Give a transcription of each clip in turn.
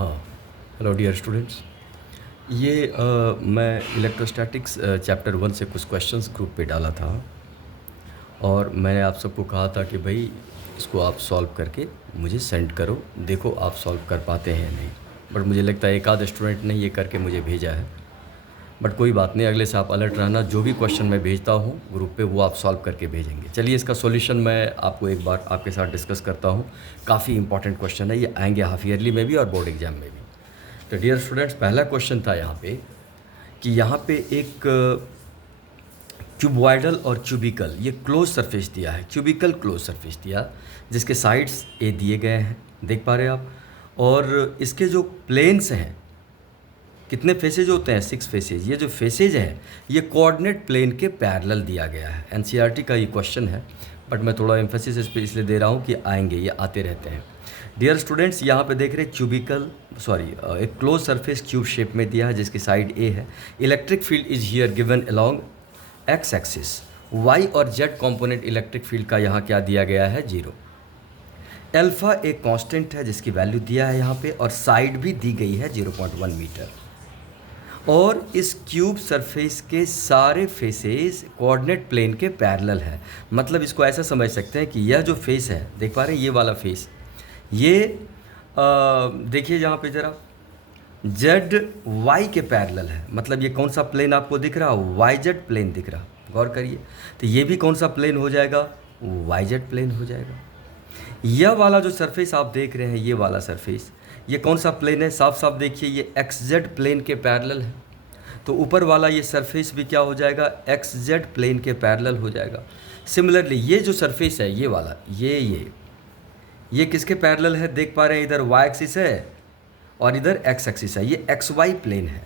हाँ, hello dear students. ये मैं इलेक्ट्रोस्टैटिक्स चैप्टर 1 से कुछ क्वेश्चंस ग्रुप पे डाला था और मैंने आप सबको कहा था कि भाई इसको आप सॉल्व करके मुझे सेंड करो, देखो आप सॉल्व कर पाते हैं या नहीं। बट मुझे लगता है एक आध स्टूडेंट ने ये करके मुझे भेजा है। बट कोई बात नहीं, अगले से आप अलर्ट रहना, जो भी क्वेश्चन मैं भेजता हूँ ग्रुप पे वो आप सॉल्व करके भेजेंगे। चलिए इसका सॉल्यूशन मैं आपको एक बार आपके साथ डिस्कस करता हूँ। काफ़ी इंपॉर्टेंट क्वेश्चन है, ये आएंगे हाफ ईयरली में भी और बोर्ड एग्जाम में भी। तो डियर स्टूडेंट्स, पहला क्वेश्चन था यहाँ पे कि यहाँ पे एक क्यूबॉइडल और क्यूबिकल, ये क्लोज सरफेस दिया है, क्यूबिकल क्लोज सरफेस दिया जिसके साइड्स ए दिए गए हैं, देख पा रहे हैं आप। और इसके जो प्लेन्स हैं, कितने फेसेज होते हैं? 6 फेसेज। ये जो फेसेज हैं ये कोऑर्डिनेट प्लेन के पैरेलल दिया गया है। एनसीईआरटी का ये क्वेश्चन है, बट मैं थोड़ा एम्फेसिस इस पर इसलिए दे रहा हूँ कि आएंगे, ये आते रहते हैं। डियर स्टूडेंट्स, यहाँ पे देख रहे हैं एक क्लोज सरफेस क्यूब शेप में दिया है जिसकी साइड ए है। Electric field is here given along X axis. Y और जेड कंपोनेंट इलेक्ट्रिक फील्ड का यहाँ क्या दिया गया है? 0। एल्फा एक कांस्टेंट है जिसकी वैल्यू दिया है यहाँ पे, और साइड भी दी गई है 0.1 मीटर। और इस क्यूब सरफेस के सारे फेसेस कोऑर्डिनेट प्लेन के पैरेलल है। मतलब इसको ऐसा समझ सकते हैं कि यह जो फेस है, देख पा रहे हैं, ये वाला फेस, ये देखिए यहाँ पे ज़रा, जेड वाई के पैरेलल है। मतलब ये कौन सा प्लेन आपको दिख रहा? वाई जेड प्लेन दिख रहा। गौर करिए, तो ये भी कौन सा प्लेन हो जाएगा? वाई जेड प्लेन हो जाएगा। यह वाला जो सरफेस आप देख रहे हैं, ये वाला सरफेस, ये कौन सा प्लेन है? साफ साफ देखिए, ये एक्स जेड प्लेन के पैरेलल है। तो ऊपर वाला ये सरफेस भी क्या हो जाएगा? एक्स जेड प्लेन के पैरेलल हो जाएगा। सिमिलरली ये जो सरफेस है, ये वाला, ये किसके पैरेलल है? देख पा रहे हैं, इधर वाई एक्सिस है और इधर एक्स एक्सिस है, ये एक्स वाई प्लेन है।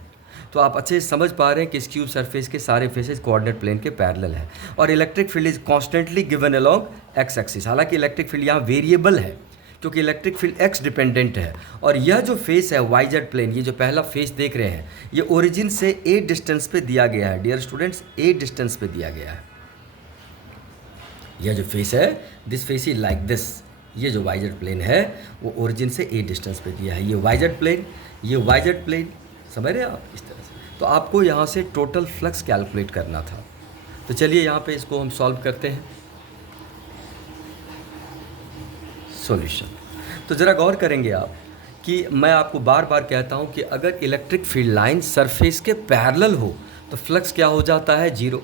तो आप अच्छे से समझ पा रहे हैं कि इस क्यूब सरफेस के सारे फेसेस कोऑर्डिनेट प्लेन के पैरेलल है। और electric field is constantly given along X axis. हालांकि इलेक्ट्रिक फील्ड यहाँ वेरिएबल है क्योंकि इलेक्ट्रिक फील्ड एक्स डिपेंडेंट है। और यह जो फेस है वाई जेड प्लेन, ये जो पहला फेस देख रहे हैं, ये ओरिजिन से ए डिस्टेंस पे दिया गया है। डियर स्टूडेंट्स, ए डिस्टेंस पे दिया गया है। यह जो फेस है, this face is like this. ये जो वाई जेड प्लेन है वो ओरिजिन से ए डिस्टेंस पे दिया है। ये वाई जेड प्लेन, ये वाई जेड प्लेन, समझ रहे हैं आप? इस तरह से तो आपको यहाँ से टोटल फ्लक्स कैलकुलेट करना था। तो चलिए यहाँ पे इसको हम सॉल्व करते हैं। सॉल्यूशन, तो ज़रा गौर करेंगे आप कि मैं आपको बार बार कहता हूँ कि अगर इलेक्ट्रिक फील्ड लाइन सरफेस के पैरेलल हो तो फ्लक्स क्या हो जाता है? 0।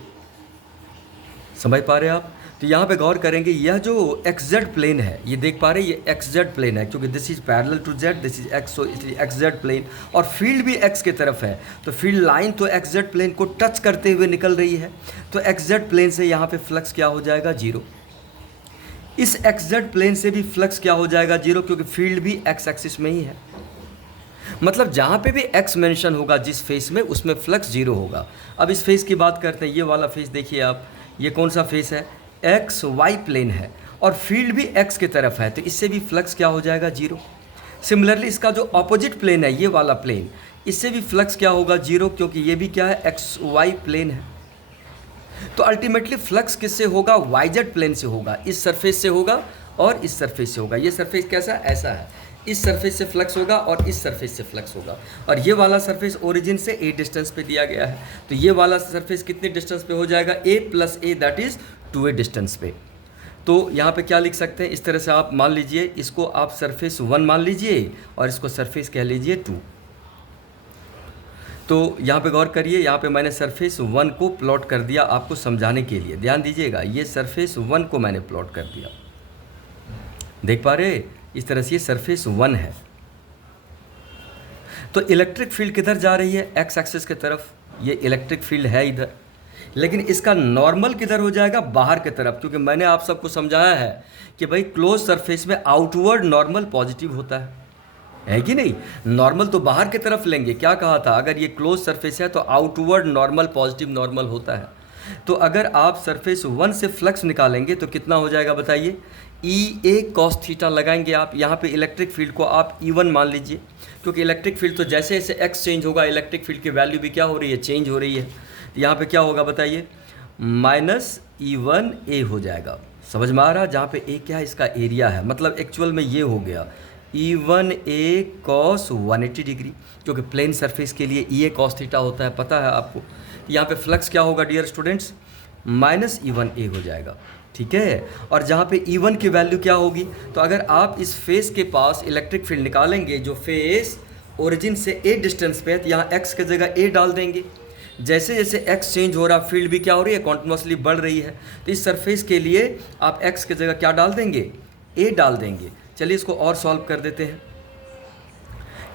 समझ पा रहे हैं आप? तो यहाँ पे गौर करेंगे, यह जो एक्स जेड प्लेन है, ये देख पा रहे हैं, ये एक्स जेड प्लेन है क्योंकि this is parallel to Z, this is X, so इसलिए एक्स जेड प्लेन। और फील्ड भी एक्स की तरफ है, तो फील्ड लाइन तो एक्स जेड प्लेन को टच करते हुए निकल रही है। तो एक्स जेड प्लेन से यहाँ पे फ्लक्स क्या हो जाएगा? 0। इस एक्स जेड प्लेन से भी फ्लक्स क्या हो जाएगा? 0, क्योंकि फील्ड भी एक्स एक्सिस में ही है। मतलब जहाँ पे भी एक्स मेंशन होगा जिस फेस में, उसमें फ्लक्स 0 होगा। अब इस फेस की बात करते हैं, ये वाला फेस देखिए आप, ये कौन सा फेस है? एक्स वाई प्लेन है और फील्ड भी एक्स की तरफ है, तो इससे भी फ्लक्स क्या हो जाएगा? 0। सिमिलरली इसका जो ऑपोजिट प्लेन है, ये वाला प्लेन, इससे भी फ्लक्स क्या होगा? 0, क्योंकि ये भी क्या है? एक्स वाई प्लेन है। तो अल्टीमेटली फ्लक्स किससे होगा? वाई जेड प्लेन से होगा। इस सरफेस से होगा और इस सरफेस से होगा। ये सरफेस कैसा? ऐसा है। इस सरफेस से फ्लक्स होगा और इस सरफेस से फ्लक्स होगा। और ये वाला सरफेस ओरिजिन से ए डिस्टेंस पे दिया गया है, तो ये वाला सरफेस कितने डिस्टेंस पे हो जाएगा? a plus A, that is 2a distance पे। तो यहाँ पे क्या लिख सकते हैं? इस तरह से आप मान लीजिए, इसको आप सरफेस 1 मान लीजिए और इसको सरफेस कह लीजिए 2। तो यहाँ पे गौर करिए, यहाँ पे मैंने सरफेस 1 को प्लॉट कर दिया आपको समझाने के लिए। ध्यान दीजिएगा, ये सरफेस 1 को मैंने प्लॉट कर दिया, देख पा रहे? इस तरह से ये सरफेस 1 है। तो इलेक्ट्रिक फील्ड किधर जा रही है? एक्स एक्सिस की तरफ। ये इलेक्ट्रिक फील्ड है इधर, लेकिन इसका नॉर्मल किधर हो जाएगा? बाहर की तरफ, क्योंकि मैंने आप सबको समझाया है कि भाई क्लोज सरफेस में आउटवर्ड नॉर्मल पॉजिटिव होता है कि नहीं? नॉर्मल तो बाहर की तरफ लेंगे। क्या कहा था? अगर ये क्लोज सरफेस है तो आउटवर्ड नॉर्मल पॉजिटिव नॉर्मल होता है। तो अगर आप सरफेस 1 से फ्लक्स निकालेंगे तो कितना हो जाएगा बताइए? ई ए कॉस थीटा लगाएंगे आप। यहाँ पे इलेक्ट्रिक फील्ड को आप E1 मान लीजिए, क्योंकि इलेक्ट्रिक फील्ड तो जैसे जैसे एक्स चेंज होगा इलेक्ट्रिक फील्ड की वैल्यू भी क्या हो रही है? चेंज हो रही है। यहाँ पे क्या होगा बताइए? -E1A हो जाएगा। समझ में आ रहा है? जहाँ पे ए क्या है? इसका एरिया है। मतलब एक्चुअल में ये हो गया E1A cos 180 डिग्री, क्योंकि प्लेन सरफेस के लिए EA cos थीटा होता है, पता है आपको। यहाँ पे फ्लक्स क्या होगा डियर स्टूडेंट्स, -E1A हो जाएगा, ठीक है। और जहाँ पे E1 की वैल्यू क्या होगी, तो अगर आप इस फेस के पास इलेक्ट्रिक फील्ड निकालेंगे, जो फेस ओरिजिन से A डिस्टेंस पे है, तो यहाँ x की जगह A डाल देंगे। जैसे जैसे x चेंज हो रहा, फील्ड भी क्या हो रही है, कॉन्टिन्यूसली बढ़ रही है। तो इस सरफेस के लिए आप x की जगह क्या डाल देंगे, A डाल देंगे। चलिए इसको और सॉल्व कर देते हैं।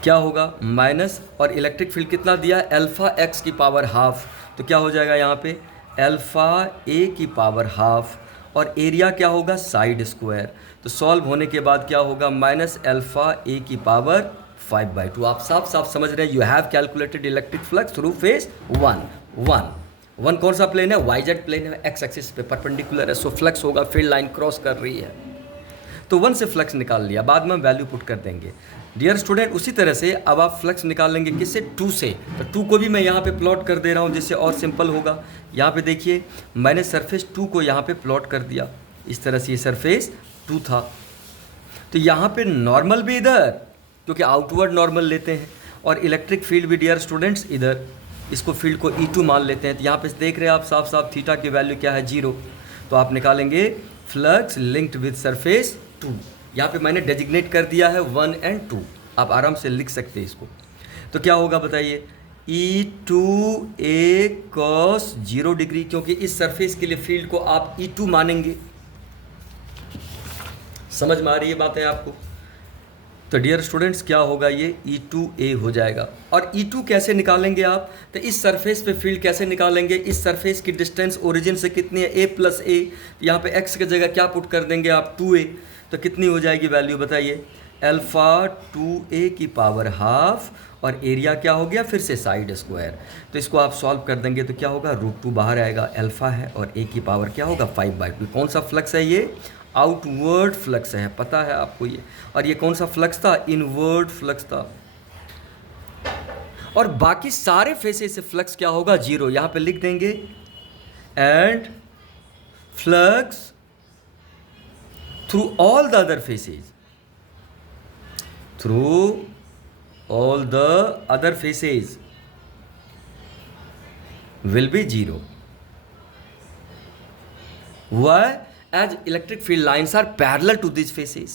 क्या होगा, माइनस और इलेक्ट्रिक फील्ड कितना दिया, अल्फ़ा x की पावर हाफ, तो क्या हो जाएगा यहाँ पे अल्फ़ा a की पावर हाफ, और एरिया क्या होगा, साइड स्क्वायर। तो सॉल्व होने के बाद क्या होगा, -अल्फ़ा a की पावर 5/2। आप साफ साफ समझ रहे हैं, you have calculated electric flux through face 1 कौन सा प्लेन है, YZ प्लेन है, x एक्सिस पे परपेंडिकुलर है, सो फ्लक्स होगा, फील्ड लाइन क्रॉस कर रही है। तो 1 से फ्लक्स निकाल लिया, बाद में हम वैल्यू पुट कर देंगे। डियर स्टूडेंट, उसी तरह से अब आप फ्लक्स निकालेंगे किससे, 2 से। तो 2 को भी मैं यहाँ पे प्लॉट कर दे रहा हूँ, जिससे और सिंपल होगा। यहाँ पे देखिए, मैंने सरफेस 2 को यहाँ पे प्लॉट कर दिया, इस तरह से ये सरफेस 2 था। तो यहाँ पे नॉर्मल भी इधर, क्योंकि आउटवर्ड नॉर्मल लेते हैं, और इलेक्ट्रिक फील्ड भी डियर स्टूडेंट्स इधर, इसको फील्ड को E2 मान लेते हैं। तो यहाँ पे देख रहे हैं आप साफ साफ, थीटा की वैल्यू क्या है, 0। तो आप निकालेंगे फ्लक्स लिंक्ड विद सरफेस 2। यहाँ पे मैंने डेजिग्नेट कर दिया है 1 और 2, आप आराम से लिख सकते हैं इसको। तो क्या होगा बताइए, E2A cos 0 डिग्री, क्योंकि इस सरफेस के लिए फील्ड को आप E2 मानेंगे। समझ में आ रही है बातें आपको। तो डियर स्टूडेंट्स, क्या होगा, ये E2A हो जाएगा। और E2 कैसे निकालेंगे आप, तो इस सरफेस पे फील्ड कैसे निकालेंगे, इस सरफेस की डिस्टेंस ओरिजिन से कितनी है, A + A। यहाँ पे x की जगह क्या पुट कर देंगे आप, 2A। तो कितनी हो जाएगी वैल्यू बताइए, अल्फ़ा 2A की पावर हाफ, और एरिया क्या हो गया, फिर से साइड स्क्वायर। तो इसको आप सॉल्व कर देंगे तो क्या होगा, √2 बाहर आएगा, अल्फ़ा है और A की पावर क्या होगा, 5/2। कौन सा फ्लक्स है ये, आउटवर्ड फ्लक्स है, पता है आपको ये। और ये कौन सा फ्लक्स था, इनवर्ड फ्लक्स था। और बाकी सारे फेसेस से फ्लक्स क्या होगा, 0। यहाँ पे लिख देंगे, and flux through all the other faces, through all the other faces will be 0. Why? As electric field lines are parallel to these faces,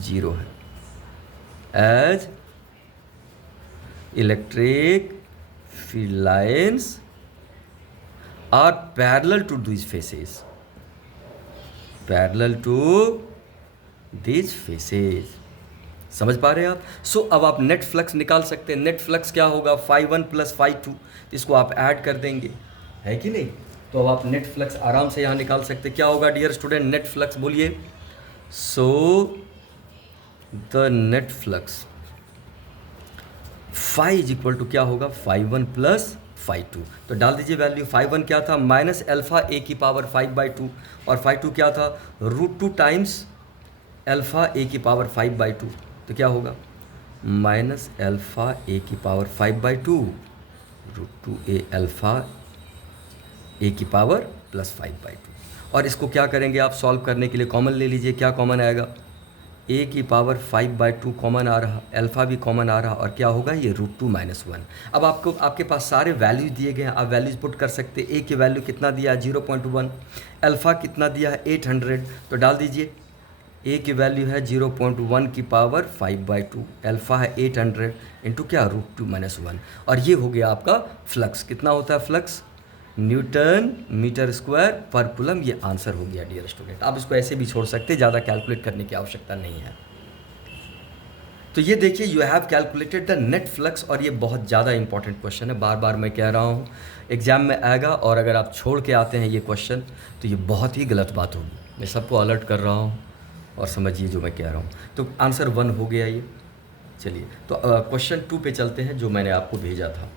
0 है। As electric field lines are parallel to these faces, parallel to these faces। समझ पा रहे हैं आप। सो अब आप net flux निकाल सकते हैं। नेट फ्लक्स क्या होगा, φ1 + φ2, इसको आप ऐड कर देंगे, है कि नहीं। तो अब आप नेट फ्लक्स आराम से यहाँ निकाल सकते हैं। क्या होगा डियर स्टूडेंट, नेट फ्लक्स बोलिए। सो द नेट फ्लक्स φ क्या होगा, φ1 + φ2। तो डाल दीजिए वैल्यू। φ1 क्या था, -अल्फ़ा a की पावर 5/2, और φ2 क्या था, √2 टाइम्स अल्फ़ा a की पावर 5/2। तो क्या होगा, -अल्फ़ा a की पावर 5/2 √2a अल्फ़ा a की पावर +5/2। और इसको क्या करेंगे आप, सॉल्व करने के लिए कॉमन ले लीजिए। क्या कॉमन आएगा, a की पावर 5/2 कॉमन आ रहा, अल्फ़ा भी कॉमन आ रहा, और क्या होगा, ये √2 - 1। अब आपको, आपके पास सारे वैल्यूज दिए गए हैं, आप वैल्यूज पुट कर सकते हैं। a की वैल्यू कितना दिया है, 0.1, अल्फ़ा कितना दिया है, 800, तो डाल दीजिए। a की वैल्यू है 0.1 की पावर 5/2, अल्फ़ा है 800 इंटू क्या, √2 - 1। और ये हो गया आपका फ्लक्स। कितना होता है फ्लक्स, न्यूटन मीटर स्क्वायर पर कूलम। ये आंसर हो गया डियर स्टूडेंट। आप इसको ऐसे भी छोड़ सकते हैं, ज़्यादा कैलकुलेट करने की आवश्यकता नहीं है। तो ये देखिए, you have calculated the net flux. और ये बहुत ज़्यादा इंपॉर्टेंट क्वेश्चन है, बार बार मैं कह रहा हूँ, एग्जाम में आएगा। और अगर आप छोड़ के आते हैं ये क्वेश्चन, तो ये बहुत ही गलत बात होगी। मैं सबको अलर्ट कर रहा हूँ, और समझिए जो मैं कह रहा हूँ। तो आंसर 1 हो गया ये। चलिए, तो क्वेश्चन 2 पे चलते हैं, जो मैंने आपको भेजा था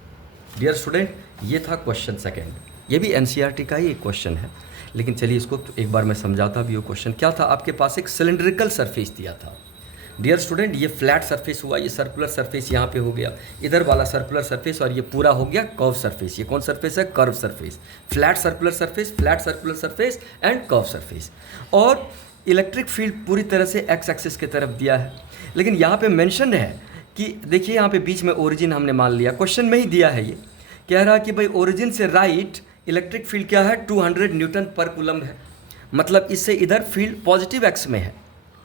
डियर स्टूडेंट। ये था क्वेश्चन सेकंड, ये भी NCERT का ही एक क्वेश्चन है, लेकिन चलिए इसको तो एक बार मैं समझाता भी हूँ। क्वेश्चन क्या था, आपके पास एक सिलेंड्रिकल सरफेस दिया था डियर स्टूडेंट। ये फ्लैट सरफेस हुआ, ये सर्कुलर सरफेस यहाँ पे हो गया, इधर वाला सर्कुलर सरफेस, और ये पूरा हो गया कर्व सरफेस। ये कौन सरफेस है, curve surface. Flat circular surface, flat circular surface and curve surface. और इलेक्ट्रिक फील्ड पूरी तरह से एक्स एक्सिस की तरफ दिया है, लेकिन यहाँ पे मेंशन है कि देखिए यहाँ पे बीच में ओरिजिन हमने मान लिया, क्वेश्चन में ही दिया है, ये कह रहा है कि भाई ओरिजिन से राइट इलेक्ट्रिक फील्ड क्या है 200 न्यूटन पर कूलम है, मतलब इससे इधर फील्ड पॉजिटिव एक्स में है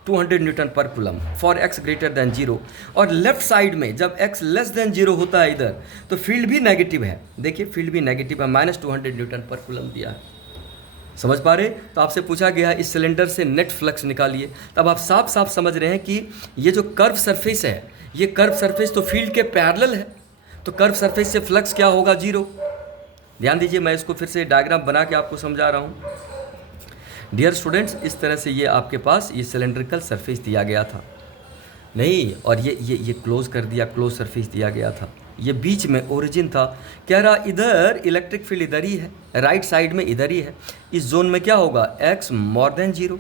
200 न्यूटन पर coulomb for x greater than zero, और लेफ्ट साइड में जब एक्स लेस देन जीरो होता है इधर तो फील्ड भी नेगेटिव है, देखिए फील्ड भी नेगेटिव है, -200 न्यूटन पर कूलम दिया है। समझ पा रहे? तो आपसे पूछा गया इस सिलेंडर से नेट फ्लक्स निकालिए, तब आप साफ साफ समझ रहे हैं कि ये जो कर्व सरफेस है, ये कर्व सरफेस तो फील्ड के पैरेलल है, तो कर्व सरफेस से फ्लक्स क्या होगा, जीरो। ध्यान दीजिए, मैं इसको फिर से डायग्राम बना के आपको समझा रहा हूँ। डियर स्टूडेंट्स, इस तरह से ये आपके पास ये सिलेंड्रिकल सरफेस दिया गया था, नहीं, और ये क्लोज कर दिया, क्लोज सरफेस दिया गया था, ये बीच में ओरिजिन था, कह रहा इधर इलेक्ट्रिक फील्ड इधर ही है, राइट साइड में इधर ही है, इस जोन में क्या होगा, एक्स मोर देन जीरो,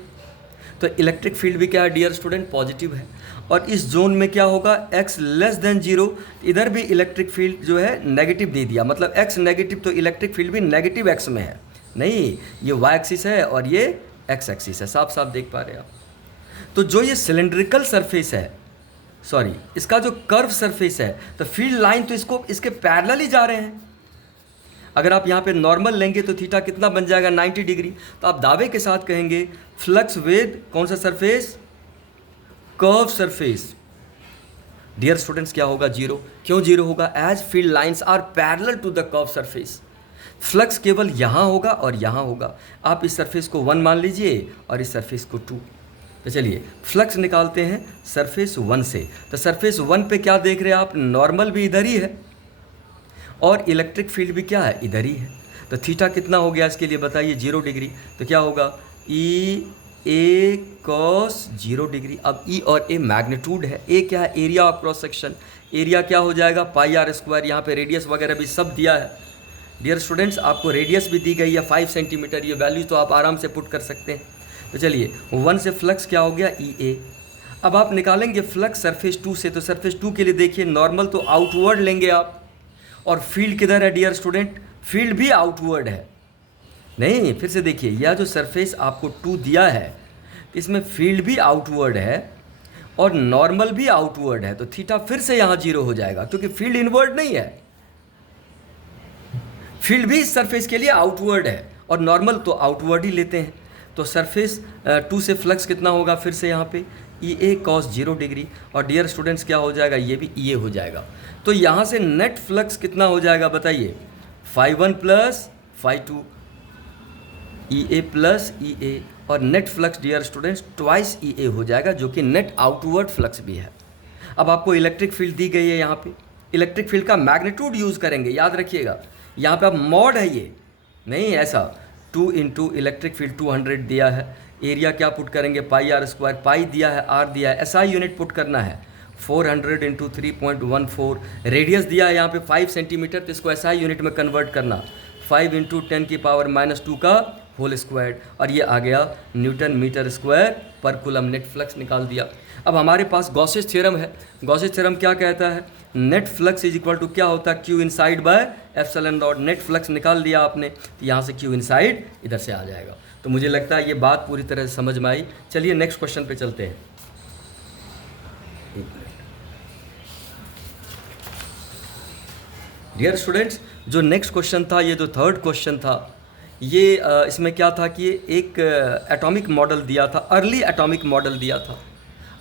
तो इलेक्ट्रिक फील्ड भी क्या है डियर स्टूडेंट, पॉजिटिव है, और इस जोन में क्या होगा, एक्स लेस देन जीरो, इधर भी इलेक्ट्रिक फील्ड जो है नेगेटिव दे दिया, मतलब एक्स नेगेटिव तो इलेक्ट्रिक फील्ड भी नेगेटिव एक्स में है, नहीं, ये वाई एक्सिस है और ये एक्स एक्सिस है, साफ साफ देख पा रहे हैं आप। तो जो ये सिलेंड्रिकल सरफेस है, सॉरी इसका जो कर्व सरफेस है, तो फील्ड लाइन तो इसको इसके पैरेलल ही जा रहे हैं। अगर आप यहाँ पे नॉर्मल लेंगे तो थीटा कितना बन जाएगा, 90 डिग्री, तो आप दावे के साथ कहेंगे फ्लक्स विद कौन सा surface, curve surface. Dear students क्या होगा, जीरो। क्यों जीरो होगा, as field lines are parallel to the curve surface. Flux केवल यहाँ होगा और यहाँ होगा, आप इस सरफेस को 1 मान लीजिए और इस सरफेस को 2। तो चलिए फ्लक्स निकालते हैं सरफेस 1 से, तो सरफेस 1 पे क्या देख रहे हैं आप, नॉर्मल भी इधर ही है और इलेक्ट्रिक फील्ड भी क्या है, इधर ही है, तो थीटा कितना हो गया इसके लिए बताइए, 0 डिग्री, तो क्या होगा, ई ए कॉस 0 डिग्री। अब ई और ए मैग्नीट्यूड है, ए क्या है, area of cross section, area क्या हो जाएगा, πr², यहाँ पे रेडियस वगैरह भी सब दिया है। डियर स्टूडेंट्स, आपको रेडियस भी दी गई है 5 सेंटीमीटर, ये वैल्यू तो आप आराम से पुट कर सकते हैं। तो चलिए 1 से फ्लक्स क्या हो गया, ई ए। अब आप निकालेंगे फ्लक्स सरफेस 2 से, तो सरफेस 2 के लिए देखिए नॉर्मल तो आउटवर्ड लेंगे आप, और फील्ड किधर है डियर स्टूडेंट, फील्ड भी आउटवर्ड है, नहीं, फिर से देखिए यह जो सरफेस आपको 2 दिया है इसमें फील्ड भी आउटवर्ड है और नॉर्मल भी आउटवर्ड है, तो थीटा फिर से यहाँ 0 हो जाएगा क्योंकि फील्ड इनवर्ड नहीं है, फील्ड भी इस सरफेस के लिए आउटवर्ड है और नॉर्मल तो आउटवर्ड ही लेते हैं। तो सरफेस 2 से फ्लक्स कितना होगा, फिर से यहाँ पे ई ए कॉस 0 डिग्री, और डियर स्टूडेंट्स क्या हो जाएगा, ये भी ई ए हो जाएगा। तो यहाँ से नेट फ्लक्स कितना हो जाएगा बताइए, φ1 plus φ2, E A plus E A, और net flux dear students twice E A हो जाएगा, जो कि नेट आउटवर्ड फ्लक्स भी है। अब आपको इलेक्ट्रिक फील्ड दी गई है, यहाँ पे इलेक्ट्रिक फील्ड का मैग्नीट्यूड यूज़ करेंगे, याद रखिएगा, यहाँ पे अब मॉड है, ये नहीं ऐसा 2 इंटू इलेक्ट्रिक फील्ड 200 दिया है, एरिया क्या पुट करेंगे, πr², पाई दिया है, आर दिया है, SI यूनिट पुट करना है, 400 इंटू 3.14, रेडियस दिया है यहाँ पे 5 सेंटीमीटर, तो इसको SI यूनिट में कन्वर्ट करना, 5 इंटू 10⁻⁻² का होल स्क्वायर, और ये आ गया न्यूटन मीटर स्क्वायर पर कूलम, नेट फ्लक्स निकाल दिया। अब हमारे पास गॉसेस थ्योरम है, गॉसेस थ्योरम क्या कहता है, net flux is equal to क्या होता है, Q inside by epsilon not, net flux निकाल दिया आपने, तो यहाँ से क्यू इनसाइड इधर से आ जाएगा। तो मुझे लगता है ये बात पूरी तरह से समझ में आई। चलिए नेक्स्ट क्वेश्चन पे चलते हैं। डियर स्टूडेंट्स, जो नेक्स्ट क्वेश्चन था, ये जो थर्ड क्वेश्चन था, ये इसमें क्या था कि एक एटॉमिक मॉडल दिया था, अर्ली एटॉमिक मॉडल दिया था।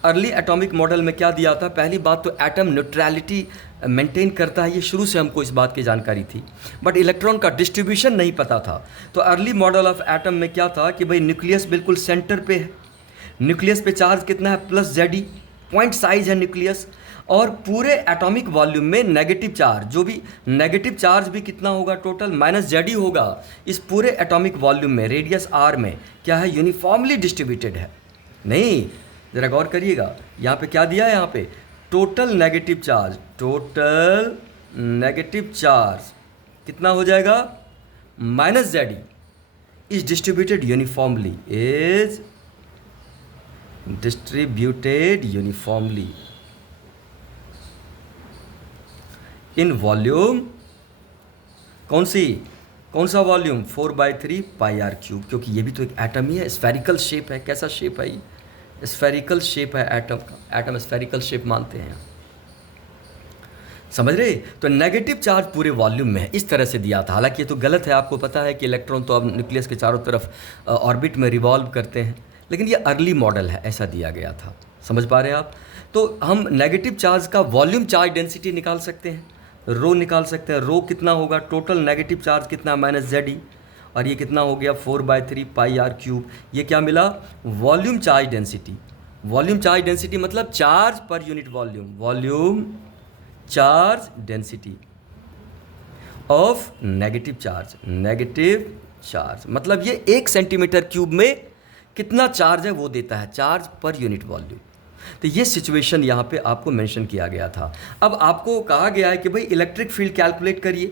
अर्ली एटॉमिक मॉडल में क्या दिया था, पहली बात तो एटम न्यूट्रलिटी मेंटेन करता है, ये शुरू से हमको इस बात की जानकारी थी, बट इलेक्ट्रॉन का डिस्ट्रीब्यूशन नहीं पता था। तो अर्ली मॉडल ऑफ एटम में क्या था कि भाई न्यूक्लियस बिल्कुल सेंटर पे है, न्यूक्लियस पे चार्ज कितना है, +Ze, पॉइंट साइज है न्यूक्लियस, और पूरे एटॉमिक वॉल्यूम में नेगेटिव चार्ज, जो भी नेगेटिव चार्ज भी कितना होगा, टोटल -Ze होगा इस पूरे एटॉमिक वॉल्यूम में, रेडियस r में क्या है, यूनिफॉर्मली डिस्ट्रीब्यूटेड है। नहीं, ज़रा गौर करिएगा, यहाँ पे क्या दिया है, यहाँ पे total negative charge, total negative charge कितना हो जाएगा, -Ze is distributed uniformly, is distributed uniformly in volume, कौन सी, कौन सा वॉल्यूम? 4/3 पाई आर क्यूब, क्योंकि ये भी तो एक एटम ही है, स्फेरिकल शेप है। कैसा शेप है ये? स्फेरिकल शेप है एटम का, एटम स्फेरिकल शेप मानते हैं, समझ रहे? तो नेगेटिव चार्ज पूरे वॉल्यूम में है, इस तरह से दिया था। हालांकि ये तो गलत है, आपको पता है कि इलेक्ट्रॉन तो अब न्यूक्लियस के चारों तरफ ऑर्बिट में रिवॉल्व करते हैं, लेकिन ये अर्ली मॉडल है, ऐसा दिया गया था। समझ पा रहे हैं आप? तो हम नेगेटिव चार्ज का वॉल्यूम चार्ज डेंसिटी निकाल सकते हैं, रो निकाल सकते हैं। रो कितना होगा? टोटल नेगेटिव चार्ज कितना? -ZE, और ये कितना हो गया? 4/3 पाई आर क्यूब। ये क्या मिला? Volume charge density. Volume charge density मतलब charge per unit volume, volume charge density of negative charge. Negative charge मतलब ये 1 सेंटीमीटर क्यूब में कितना चार्ज है वो देता है, चार्ज पर यूनिट वॉल्यूम। तो ये सिचुएशन यहाँ पे आपको मेंशन किया गया था। अब आपको कहा गया है कि भाई इलेक्ट्रिक फील्ड कैलकुलेट करिए।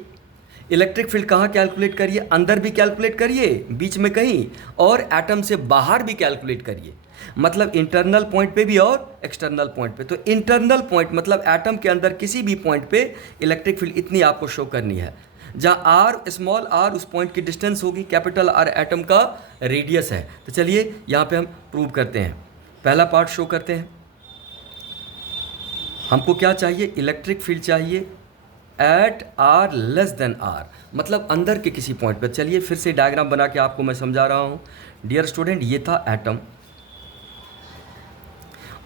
इलेक्ट्रिक फील्ड कहाँ कैलकुलेट करिए? अंदर भी कैलकुलेट करिए, बीच में कहीं, और एटम से बाहर भी कैलकुलेट करिए। मतलब इंटरनल पॉइंट पे भी और एक्सटर्नल पॉइंट पे। तो इंटरनल पॉइंट मतलब एटम के अंदर किसी भी पॉइंट पे इलेक्ट्रिक फील्ड इतनी आपको शो करनी है, जहाँ आर, स्मॉल आर उस पॉइंट की डिस्टेंस होगी, कैपिटल आर एटम का रेडियस है। तो चलिए यहाँ पे हम प्रूव करते हैं। पहला पार्ट शो करते हैं। हमको क्या चाहिए? इलेक्ट्रिक फील्ड चाहिए at r less than r, मतलब अंदर के किसी पॉइंट पर। चलिए फिर से डायग्राम बना के आपको मैं समझा रहा हूँ। डियर स्टूडेंट, ये था एटम,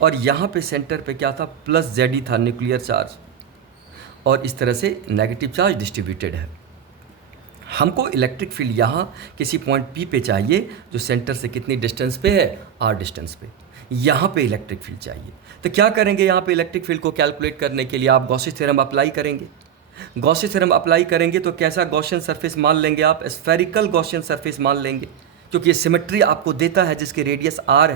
और यहाँ पे सेंटर पे क्या था? +ZE था, न्यूक्लियर चार्ज, और इस तरह से नेगेटिव चार्ज डिस्ट्रीब्यूटेड है। हमको इलेक्ट्रिक फील्ड यहाँ किसी पॉइंट P पे चाहिए, जो सेंटर से कितनी डिस्टेंस पे है? R डिस्टेंस पे। यहाँ पे इलेक्ट्रिक फील्ड चाहिए। तो क्या करेंगे? यहाँ पे इलेक्ट्रिक फील्ड को कैलकुलेट करने के लिए आप गॉसियन थ्योरम अप्लाई करेंगे। गॉसियन थ्योरम अप्लाई करेंगे तो कैसा गॉसियन सरफेस मान लेंगे आप? स्फेरिकल गॉसियन सरफेस मान लेंगे, क्योंकि ये सिमेट्री आपको देता है जिसकी रेडियस R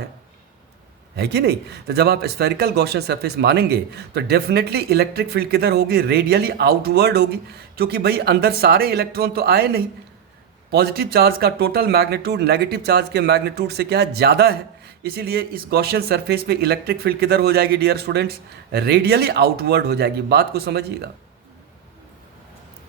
है कि नहीं? तो जब आप स्फेरिकल गॉसियन सरफेस मानेंगे तो डेफिनेटली इलेक्ट्रिक फील्ड किधर होगी? रेडियली आउटवर्ड होगी, क्योंकि भाई अंदर सारे इलेक्ट्रॉन तो आए नहीं। पॉजिटिव चार्ज का टोटल मैग्नीट्यूड नेगेटिव चार्ज के मैग्नीट्यूड से क्या है? ज़्यादा है। इसीलिए इस गॉसियन सरफेस पे इलेक्ट्रिक फील्ड किधर हो जाएगी डियर स्टूडेंट्स? रेडियली आउटवर्ड हो जाएगी। बात को समझिएगा,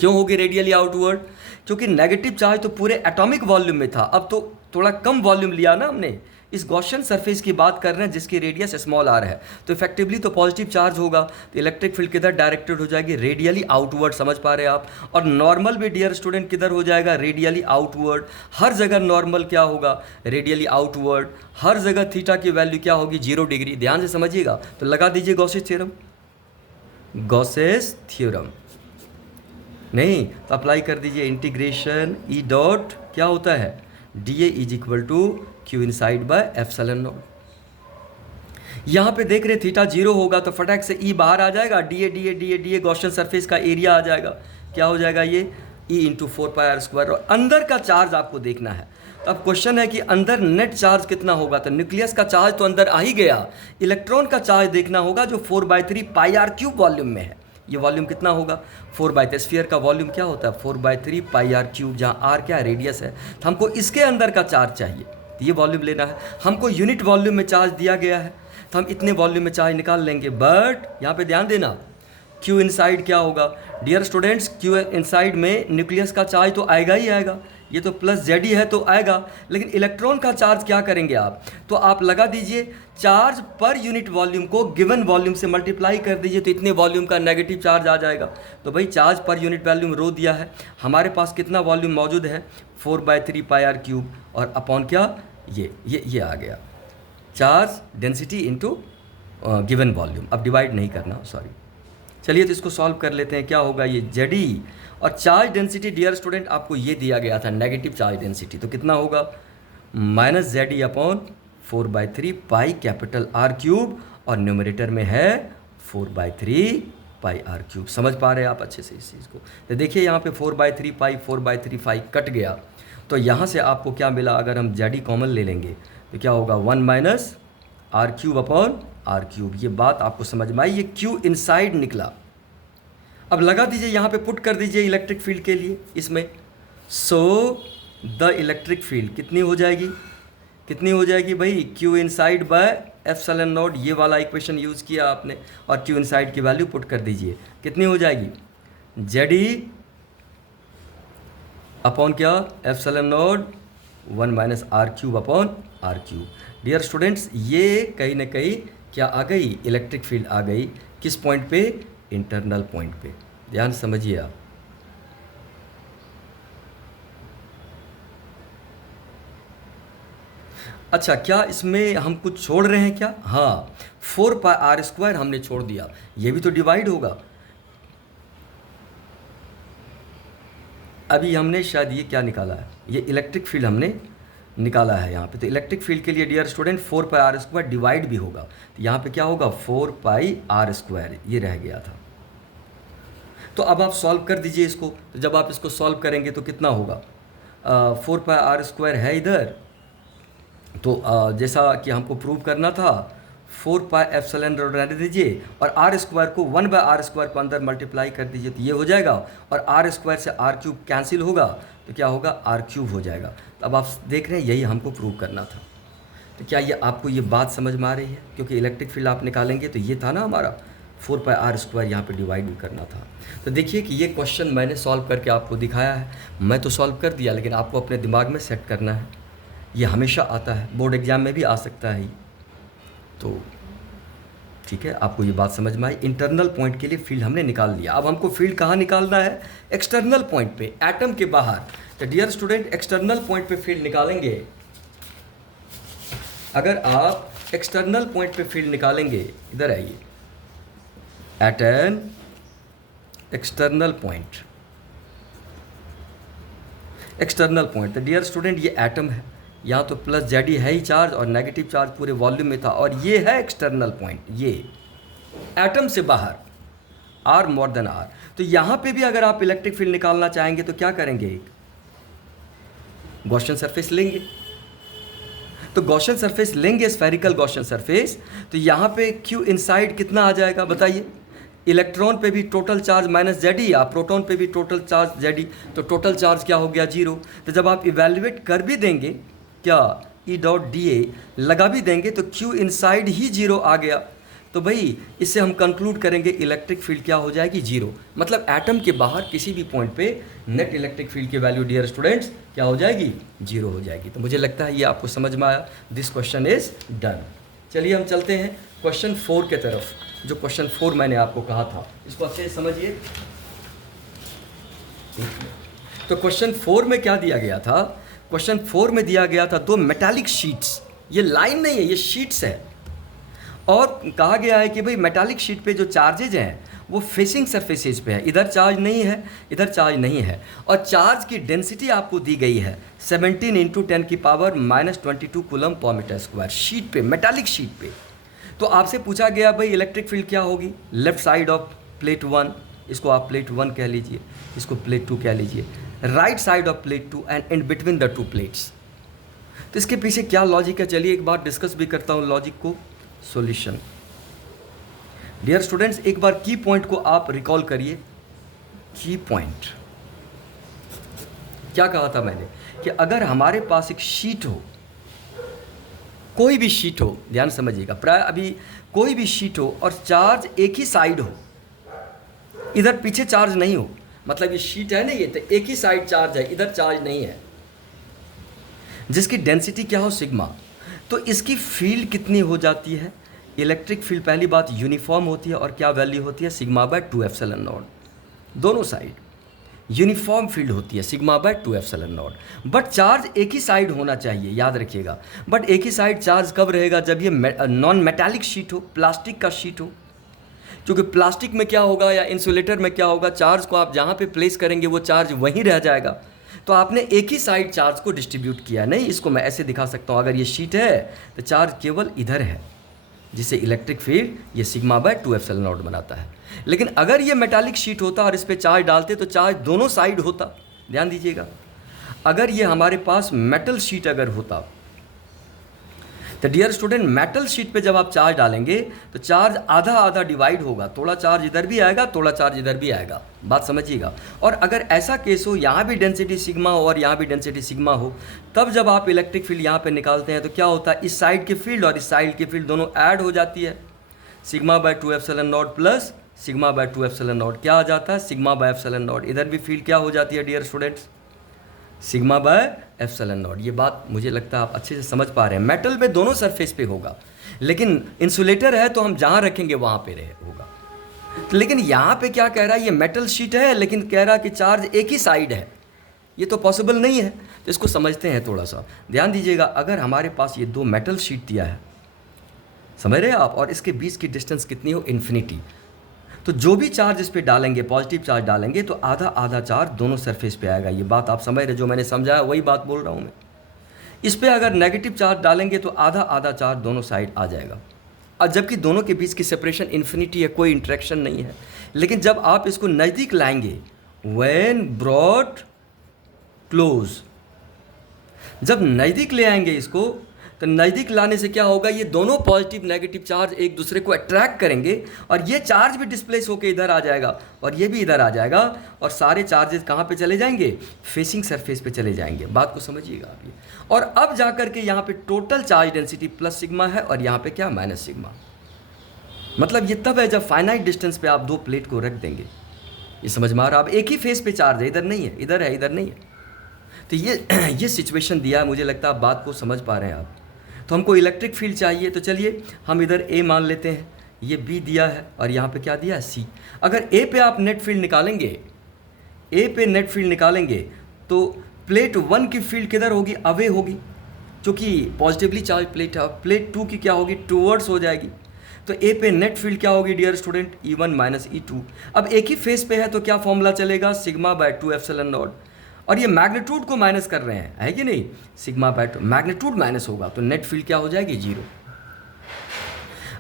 क्यों होगी रेडियली आउटवर्ड? क्योंकि नेगेटिव चार्ज तो पूरे एटॉमिक वॉल्यूम में था, अब तो थोड़ा कम वॉल्यूम लिया ना हमने। इस गॉसियन सरफेस की बात कर रहे हैं जिसकी रेडियस स्मॉल r है, तो इफेक्टिवली तो पॉजिटिव चार्ज होगा, तो इलेक्ट्रिक फील्ड किधर डायरेक्टेड हो जाएगी? Radially outward. समझ पा रहे हैं आप? और नॉर्मल भी डियर स्टूडेंट किधर हो जाएगा? Radially outward. हर जगह नॉर्मल क्या होगा? Radially outward. हर जगह थीटा की वैल्यू क्या होगी? 0 डिग्री। ध्यान से समझिएगा। तो लगा दीजिए गॉसेस थ्योरम। गॉसेस थ्योरम नहीं तो अप्लाई कर दीजिए इंटीग्रेशन E डॉट क्या होता है? dA = Q inside by epsilon not. यहाँ पे देख रहे थीटा 0 होगा तो फटाक से E बाहर आ जाएगा, dA गॉसियन सरफेस का एरिया आ जाएगा। क्या हो जाएगा ये? E × 4πr²। और अंदर का चार्ज आपको देखना है। तो अब क्वेश्चन है कि अंदर नेट चार्ज कितना होगा? तो न्यूक्लियस का चार्ज तो अंदर आ ही गया, इलेक्ट्रॉन का चार्ज देखना होगा जो 4/3 πr³ वॉल्यूम में है। ये वॉल्यूम कितना होगा? 4/3। स्फीयर का वॉल्यूम क्या होता है? 4/3 πr³, जहाँ r क्या रेडियस है। तो हमको इसके अंदर का चार्ज चाहिए, तो ये वॉल्यूम लेना है। हमको यूनिट वॉल्यूम में चार्ज दिया गया है, तो हम इतने वॉल्यूम में चार्ज निकाल लेंगे। बट यहाँ पे ध्यान देना, Q इनसाइड क्या होगा? डियर स्टूडेंट्स, Q इनसाइड में न्यूक्लियस का चार्ज तो आएगा ही आएगा, ये तो +ZE है तो आएगा, लेकिन इलेक्ट्रॉन का चार्ज क्या करेंगे आप? तो आप लगा दीजिए चार्ज पर यूनिट वॉल्यूम को गिवन वॉल्यूम से मल्टीप्लाई कर दीजिए, तो इतने वॉल्यूम का नेगेटिव चार्ज आ जाएगा। तो भाई चार्ज पर यूनिट वॉल्यूम रो दिया है, हमारे पास कितना वॉल्यूम मौजूद है? 4/3 πr³ और अपॉन क्या? ये आ गया charge density into given volume. अब डिवाइड नहीं करना, सॉरी। चलिए तो इसको सॉल्व कर लेते हैं। क्या होगा? ये ZE और चार्ज डेंसिटी डियर स्टूडेंट आपको ये दिया गया था, नेगेटिव चार्ज डेंसिटी, तो कितना होगा? -ZE upon 4/3 pi capital R³ और न्यूमरेटर में है 4/3 पाई R³। समझ पा रहे हैं आप अच्छे से इस चीज़ को? तो देखिए यहाँ पे 4/3 पाई 4/3 पाई कट गया, तो यहाँ से आपको क्या मिला? अगर हम ZE कॉमन ले लेंगे तो क्या होगा? 1 - R³ अपॉन R³। ये बात आपको समझ में आई? ये Q इनसाइड निकला। अब लगा दीजिए यहाँ पे, पुट कर दीजिए इलेक्ट्रिक फील्ड के लिए इसमें। सो द इलेक्ट्रिक फील्ड कितनी हो जाएगी? कितनी हो जाएगी भाई? Q inside by epsilon not. ये वाला इक्वेशन यूज़ किया आपने और Q इनसाइड की वैल्यू पुट कर दीजिए। कितनी हो जाएगी? ZE अपॉन क्या, epsilon not 1 minus r cube upon r cube. Dear students, ये कहीं ना कहीं क्या आ गई, इलेक्ट्रिक फील्ड आ गई। किस पॉइंट पे, इंटरनल पॉइंट पे। ध्यान समझिए आप। अच्छा, क्या इसमें हम कुछ छोड़ रहे हैं क्या? हाँ, 4πr² हमने छोड़ दिया, ये भी तो डिवाइड होगा। अभी हमने शायद ये क्या निकाला है, ये इलेक्ट्रिक फील्ड हमने निकाला है यहाँ पे। तो इलेक्ट्रिक फील्ड के लिए डियर स्टूडेंट 4πr² डिवाइड भी होगा, तो यहाँ पे क्या होगा, 4πr², ये रह गया था। तो अब आप सॉल्व कर दीजिए इसको। तो जब आप इसको सॉल्व करेंगे तो कितना होगा, 4πr² है इधर, तो जैसा कि हमको प्रूव करना था, 4πε रहने दीजिए और r² को 1/r² को अंदर मल्टीप्लाई कर दीजिए, तो ये हो जाएगा। और r² से r³ कैंसिल होगा, तो क्या होगा, r³ हो जाएगा। तो अब आप देख रहे हैं, यही हमको प्रूव करना था। तो क्या ये आपको ये बात समझ में आ रही है? क्योंकि इलेक्ट्रिक फील्ड आप निकालेंगे तो ये था ना हमारा 4πr² यहाँ पे डिवाइड भी करना था। तो देखिए कि ये क्वेश्चन मैंने सॉल्व करके आपको दिखाया है। मैं तो सॉल्व कर दिया, लेकिन आपको अपने दिमाग में सेट करना है। ये हमेशा आता है, बोर्ड एग्जाम में भी आ सकता है। तो ठीक है, आपको ये बात समझ में आई। इंटरनल पॉइंट के लिए फील्ड हमने निकाल लिया। अब हमको फील्ड कहाँ निकालना है, एक्सटर्नल पॉइंट पे, एटम के बाहर। तो डियर स्टूडेंट, एक्सटर्नल पॉइंट पे फील्ड निकालेंगे। अगर आप एक्सटर्नल पॉइंट पे फील्ड निकालेंगे, इधर आइए, at an external point, external point. तो डियर स्टूडेंट, ये एटम है, यहाँ तो प्लस जेड है ही चार्ज और नेगेटिव चार्ज पूरे वॉल्यूम में था, और ये है एक्सटर्नल पॉइंट, ये एटम से बाहर, आर मोर देन आर। तो यहाँ पे भी अगर आप इलेक्ट्रिक फील्ड निकालना चाहेंगे तो क्या करेंगे, गॉसियन सरफेस लेंगे। तो गॉसियन सरफेस लेंगे, स्फेरिकल गॉसियन सरफेस। तो यहाँ पे क्यू इनसाइड कितना आ जाएगा बताइए, इलेक्ट्रॉन पे भी टोटल चार्ज माइनस जेड ही, या प्रोटॉन पे भी टोटल चार्ज जेड ही, तो टोटल चार्ज क्या हो गया, 0। तो जब आप इवेल्युएट कर भी देंगे, क्या E.dA लगा भी देंगे, तो Q इनसाइड ही 0 आ गया। तो भाई इससे हम कंक्लूड करेंगे इलेक्ट्रिक फील्ड क्या हो जाएगी, 0। मतलब एटम के बाहर किसी भी पॉइंट पे नेट इलेक्ट्रिक फील्ड की वैल्यू डियर स्टूडेंट्स क्या हो जाएगी, 0 हो जाएगी। तो मुझे लगता है ये आपको समझ में आया। This question is done. चलिए हम चलते हैं क्वेश्चन 4 के तरफ। जो क्वेश्चन 4 मैंने आपको कहा था, इसको अच्छे से समझिए। तो क्वेश्चन 4 में क्या दिया गया था, क्वेश्चन 4 में दिया गया था 2 मेटालिक शीट्स। ये लाइन नहीं है, ये शीट्स है। और कहा गया है कि भाई मेटालिक शीट पे जो चार्जेज हैं वो फेसिंग सरफेसेज पे है, इधर चार्ज नहीं है, इधर चार्ज नहीं है। और चार्ज की डेंसिटी आपको दी गई है 17 × 10⁻22 कूलम पर मीटर स्क्वायर, शीट पे, मेटालिक शीट पे। तो आपसे पूछा गया भाई इलेक्ट्रिक फील्ड क्या होगी, लेफ्ट साइड ऑफ प्लेट 1, इसको आप प्लेट 1 कह लीजिए, इसको प्लेट 2 कह लीजिए, right side of plate 2 and in between the 2 plates. तो इसके पीछे क्या लॉजिक है, चलिए एक बार डिस्कस भी करता हूँ लॉजिक को। सॉल्यूशन, डियर स्टूडेंट्स, एक बार की पॉइंट को आप रिकॉल करिए। की पॉइंट क्या कहा था मैंने, कि अगर हमारे पास एक शीट हो, कोई भी शीट हो, ध्यान समझिएगा, प्राय अभी कोई भी शीट हो और चार्ज एक ही साइड हो, इधर पीछे चार्ज नहीं हो, मतलब ये शीट है ना, ये तो एक ही साइड चार्ज है, इधर चार्ज नहीं है, जिसकी डेंसिटी क्या हो, सिग्मा। तो इसकी फील्ड कितनी हो जाती है, इलेक्ट्रिक फील्ड पहली बात यूनिफॉर्म होती है, और क्या वैल्यू होती है, σ/2 एप्सिलॉन नॉट। दोनों साइड यूनिफॉर्म फील्ड होती है, σ/2 एप्सिलॉन नॉट। बट चार्ज एक ही साइड होना चाहिए, याद रखिएगा। बट एक ही साइड चार्ज कब रहेगा, जब ये नॉन मेटालिक शीट हो, प्लास्टिक का शीट हो। क्योंकि प्लास्टिक में क्या होगा या इंसुलेटर में क्या होगा, चार्ज को आप जहाँ पे प्लेस करेंगे वो चार्ज वहीं रह जाएगा। तो आपने एक ही साइड चार्ज को डिस्ट्रीब्यूट किया। नहीं, इसको मैं ऐसे दिखा सकता हूँ, अगर ये शीट है तो चार्ज केवल इधर है, जिसे इलेक्ट्रिक फील्ड ये σ/2 एप्सिलॉन नॉट बनाता है। लेकिन अगर ये मेटालिक शीट होता और इस पर चार्ज डालते तो चार्ज दोनों साइड होता। ध्यान दीजिएगा, अगर ये हमारे पास मेटल शीट अगर होता, तो डियर स्टूडेंट, मेटल शीट पे जब आप चार्ज डालेंगे तो चार्ज आधा आधा डिवाइड होगा, थोड़ा चार्ज इधर भी आएगा, थोड़ा चार्ज इधर भी आएगा, बात समझिएगा। और अगर ऐसा केस हो, यहाँ भी डेंसिटी सिग्मा हो और यहाँ भी डेंसिटी सिग्मा हो, तब जब आप इलेक्ट्रिक फील्ड यहाँ पे निकालते हैं तो क्या होता है, इस साइड की फील्ड और इस साइड की फील्ड दोनों ऐड हो जाती है। σ/2 epsilon naught plus σ/2 epsilon naught क्या आ जाता है, σ/ε नॉट। इधर भी फील्ड क्या हो जाती है dear students, sigma by epsilon not. ये बात मुझे लगता है आप अच्छे से समझ पा रहे हैं। मेटल में दोनों सरफेस पे होगा, लेकिन इंसुलेटर है तो हम जहाँ रखेंगे वहाँ पे रहे होगा। तो लेकिन यहाँ पे क्या कह रहा है, ये मेटल शीट है लेकिन कह रहा है कि चार्ज एक ही साइड है, ये तो पॉसिबल नहीं है। तो इसको समझते हैं थोड़ा सा, ध्यान दीजिएगा। अगर हमारे पास ये दो मेटल शीट दिया है, समझ रहे हैं आप, और इसके बीच की डिस्टेंस कितनी हो, इन्फिनिटी, तो जो भी चार्ज इस पर डालेंगे, पॉजिटिव चार्ज डालेंगे तो आधा आधा चार्ज दोनों सरफेस पे आएगा। ये बात आप समझ रहे, जो मैंने समझाया वही बात बोल रहा हूँ मैं। इस पर अगर नेगेटिव चार्ज डालेंगे तो आधा आधा चार्ज दोनों साइड आ जाएगा, और जबकि दोनों के बीच की सेपरेशन इन्फिनिटी है, कोई इंट्रैक्शन नहीं है। लेकिन जब आप इसको नज़दीक लाएंगे, व्हेन ब्रॉट क्लोज, जब नज़दीक ले आएंगे इसको, तो नज़दीक लाने से क्या होगा, ये दोनों पॉजिटिव नेगेटिव चार्ज एक दूसरे को अट्रैक्ट करेंगे, और ये चार्ज भी डिस्प्लेस होकर इधर आ जाएगा और ये भी इधर आ जाएगा, और सारे चार्जेस कहाँ पे चले जाएंगे, फेसिंग सरफेस पे चले जाएंगे। बात को समझिएगा आप ये। और अब जाकर के यहाँ पे total charge density plus sigma है और यहाँ पे क्या, माइनस सिग्मा। मतलब ये तब है जब फाइनाइट डिस्टेंस पे आप दो प्लेट को रख देंगे। ये समझ में आ रहा है? अब एक ही फेस पे चार्ज है, इधर नहीं है, इधर है, इधर नहीं है। तो ये सिचुएशन दिया है, मुझे लगता है आप बात को समझ पा रहे हैं आप। तो हमको इलेक्ट्रिक फील्ड चाहिए, तो चलिए हम इधर ए मान लेते हैं, ये बी दिया है और यहाँ पे क्या दिया है, सी। अगर ए पे आप नेट फील्ड निकालेंगे, ए पे नेट फील्ड निकालेंगे तो प्लेट 1 की फील्ड किधर होगी, अवे होगी, क्योंकि पॉजिटिवली चार्ज प्लेट है। प्लेट 2 की क्या होगी, टूवर्ड्स हो जाएगी। तो ए पे नेट फील्ड क्या होगी dear student, E1 minus E2। अब एक ही फेस पे है तो क्या फॉर्मूला चलेगा, सिग्मा बाय 2 एप्सिलॉन नॉट। और ये मैग्नीट्यूड को माइनस कर रहे हैं, है कि नहीं, सिग्मा बाय 2, मैग्नीट्यूड माइनस होगा तो नेट फील्ड क्या हो जाएगी, 0।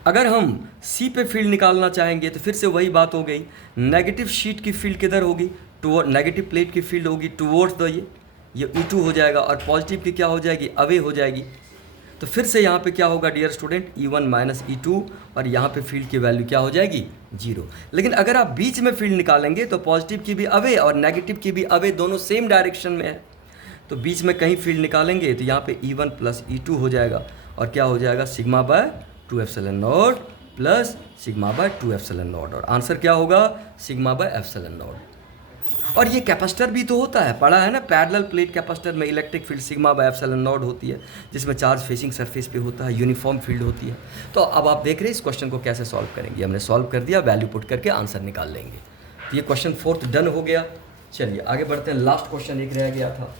अगर हम सी पे फील्ड निकालना चाहेंगे तो फिर से वही बात हो गई, नेगेटिव शीट की फील्ड किधर होगी, टूवर्ड, नेगेटिव प्लेट की फील्ड होगी टूवर्ड्स द ये E2 हो जाएगा, और पॉजिटिव की क्या हो जाएगी, अवे हो जाएगी। तो फिर से यहाँ पे क्या होगा dear student, E1 minus E2, और यहाँ पे फील्ड की वैल्यू क्या हो जाएगी, 0। लेकिन अगर आप बीच में फील्ड निकालेंगे तो पॉजिटिव की भी अवे और नेगेटिव की भी अवे, दोनों सेम डायरेक्शन में है। तो बीच में कहीं फील्ड निकालेंगे तो यहाँ पे E1 प्लस E2 हो जाएगा, और क्या हो जाएगा, sigma bye 2 epsilon naught plus sigma bye 2 epsilon not. और आंसर क्या होगा, सिग्मा बाय एप्सिलॉन नॉट। और ये कैपेसिटर भी तो होता है, पढ़ा है ना, पैरेलल प्लेट कैपेसिटर में electric field sigma by epsilon not होती है, जिसमें चार्ज फेसिंग सरफेस पे होता है, यूनिफॉर्म फील्ड होती है। तो अब आप देख रहे हैं इस क्वेश्चन को कैसे सॉल्व करेंगे। हमने सॉल्व कर दिया, वैल्यू पुट करके आंसर निकाल लेंगे। तो ये क्वेश्चन 4th डन हो गया। चलिए आगे बढ़ते हैं, लास्ट क्वेश्चन एक रह गया था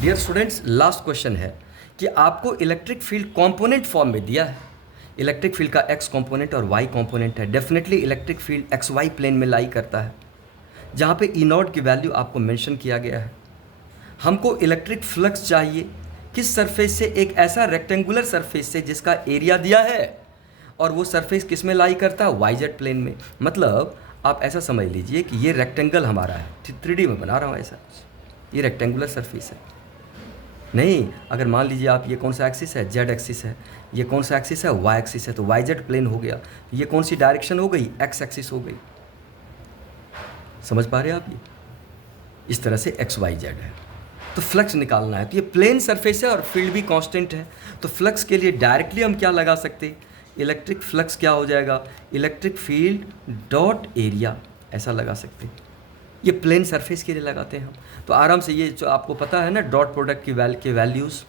डियर स्टूडेंट्स। लास्ट क्वेश्चन है कि आपको इलेक्ट्रिक फील्ड कॉम्पोनेंट फॉर्म में दिया है। इलेक्ट्रिक फील्ड का एक्स कॉम्पोनेंट और वाई कॉम्पोनेंट है। Definitely electric field X Y plane में लाई करता है, जहाँ पे E0 की वैल्यू आपको मेंशन किया गया है। हमको इलेक्ट्रिक फ्लक्स चाहिए किस सरफेस से, एक ऐसा रेक्टेंगुलर सरफेस से जिसका एरिया दिया है, और वो सरफेस किस में लाई करता है, YZ प्लेन में। मतलब आप ऐसा समझ लीजिए कि ये रेक्टेंगल हमारा है, 3D में बना रहा हूँ ऐसा, ये रेक्टेंगुलर सरफेस है। नहीं, अगर मान लीजिए आप, ये कौन सा एक्सिस है, Z एक्सिस है, ये कौन सा एक्सिस है, Y एक्सिस है, तो YZ प्लेन हो गया। ये कौन सी डायरेक्शन हो गई, X एक्सिस हो गई। समझ पा रहे हैं आप? ये इस तरह से XYZ है। तो फ्लक्स निकालना है, तो ये प्लेन सरफेस है और फील्ड भी कांस्टेंट है। तो फ्लक्स के लिए डायरेक्टली हम क्या लगा सकते, इलेक्ट्रिक फ्लक्स क्या हो जाएगा, इलेक्ट्रिक फील्ड डॉट एरिया, ऐसा लगा सकते। ये प्लेन सरफेस के लिए लगाते हैं हम। तो आराम से, ये जो आपको पता है ना, डॉट प्रोडक्ट की values,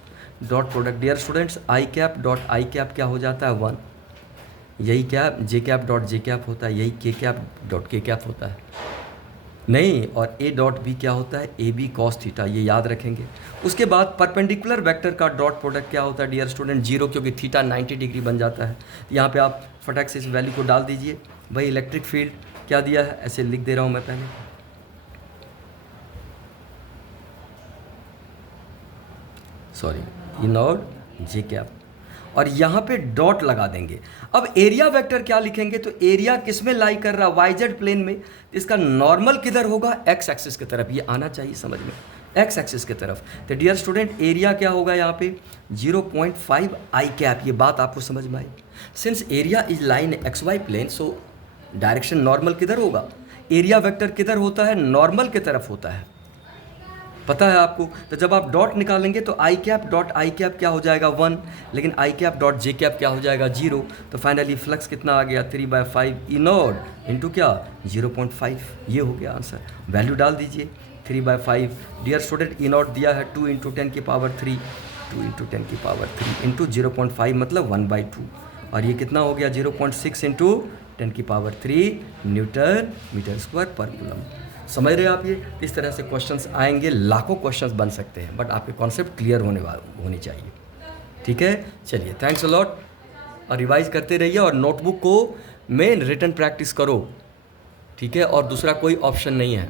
dot product dear students, I cap dot I cap क्या हो जाता है, 1। यही cap J cap dot J cap होता है, यही के कैप डॉट के कैप होता है। नहीं, और ए डॉट बी क्या होता है, ए बी कॉस थीटा, ये याद रखेंगे। उसके बाद परपेंडिकुलर वेक्टर का डॉट प्रोडक्ट क्या होता है डियर स्टूडेंट, 0, क्योंकि थीटा 90 डिग्री बन जाता है। यहाँ पे आप फटाक से इस वैल्यू को डाल दीजिए। भाई इलेक्ट्रिक फील्ड क्या दिया है, ऐसे लिख दे रहा हूँ मैं पहले, सॉरी, E0 जे कैप, और यहाँ पे डॉट लगा देंगे। अब एरिया वेक्टर क्या लिखेंगे, तो एरिया किस में लाई कर रहा, YZ प्लेन में। इसका नॉर्मल किधर होगा, X एक्सिस की तरफ। ये आना चाहिए समझ में, X एक्सिस की तरफ। तो डियर स्टूडेंट एरिया क्या होगा यहाँ पे, 0.5 आई कैप। ये बात आपको समझ में आई। Since area is line XY plane, so direction normal किधर होगा, एरिया वेक्टर किधर होता है, नॉर्मल की तरफ होता है। पता है आपको? तो जब आप डॉट निकालेंगे तो आई कैप डॉट आई कैप क्या हो जाएगा 1, लेकिन आई कैप डॉट जे कैप क्या हो जाएगा 0। तो फाइनली फ्लक्स कितना आ गया 3/5 ई नॉट इंटू क्या 0.5। ये हो गया आंसर। वैल्यू डाल दीजिए 3/5। डियर स्टूडेंट ई नॉट दिया है 2 × 10⁻3, 2 × 10⁻3 इंटू 0.5 मतलब 1/2, और ये कितना हो गया 0.6 इंटू 10⁻3 न्यूटन मीटर स्क्वायर पर कूलम। समझ रहे हैं आप? ये इस तरह से क्वेश्चंस आएंगे, लाखों क्वेश्चंस बन सकते हैं, बट आपके कॉन्सेप्ट क्लियर होनी चाहिए। ठीक है, चलिए, थैंक्स अ लॉट। और रिवाइज करते रहिए और नोटबुक को मेन रिटन प्रैक्टिस करो। ठीक है, और दूसरा कोई ऑप्शन नहीं है।